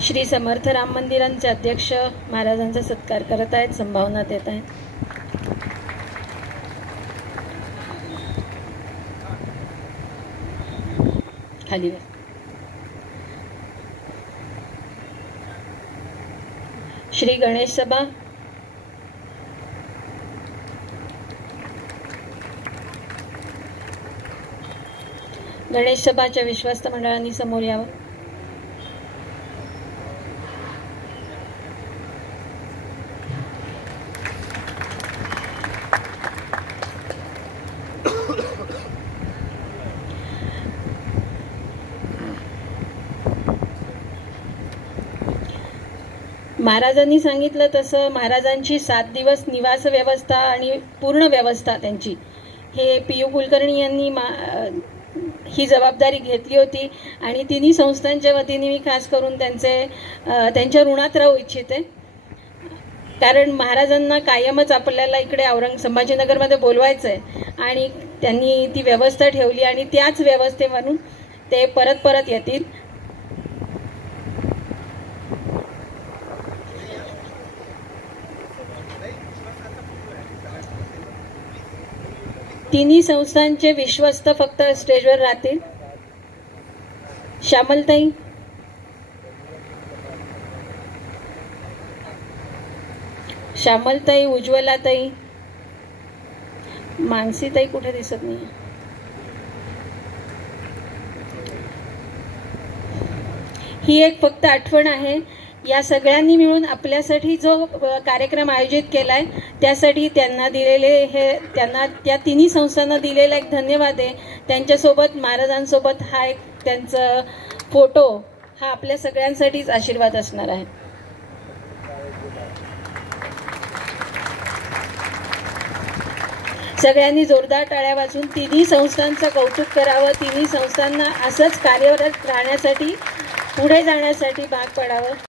श्री समर्थ राम मंदिरांचे अध्यक्ष महाराजांचा सत्कार करत आहेत, संभावना देत आहेत. खाली श्री गणेश सभा, गणेश सभाच्या विश्वस्त मंडळांनी समोर यावं. महाराजांनी सांगितलं तसं महाराजांची 7 दिवस निवास व्यवस्था आणि पूर्ण व्यवस्था त्यांची हे पी.यू. कुलकर्णी यांनी ही जबाबदारी घेतली होती आणि तिन्ही संस्थांच्या वतीने मी खास करून त्यांच्या ऋणात राहू इच्छिते. कारण महाराजांना कायमच आपल्याला इकडे संभाजीनगरमध्ये बोलवायचं आहे आणि त्यांनी ती व्यवस्था ठेवली आणि त्याच व्यवस्थेवरून ते परत येतील. तिन्ही संस्थांचे विश्वस्त फक्त स्टेजवर राहतील. श्यामलताई, उज्ज्वलाताई, मानसीताई कुठे दिसत नाही. ही एक फक्त आठवण आहे. या सगळ्यांनी मिळून आपल्यासाठी जो कार्यक्रम आयोजित केलाय त्यासाठी त्यांना त्या तिन्ही संस्थांना दिलेला एक धन्यवाद आहे. त्यांच्यासोबत महाराजांसोबत हा एक त्यांचा फोटो हा आपल्या सगळ्यांसाठीच आशीर्वाद असणार आहे. सगळ्यांनी जोरदार टाळ्या वाजवून तिन्ही संस्थांचं कौतुक करावं. तिन्ही संस्थांना असंच कार्यरत राहण्यासाठी, पुढे जाण्यासाठी भाग पडावं.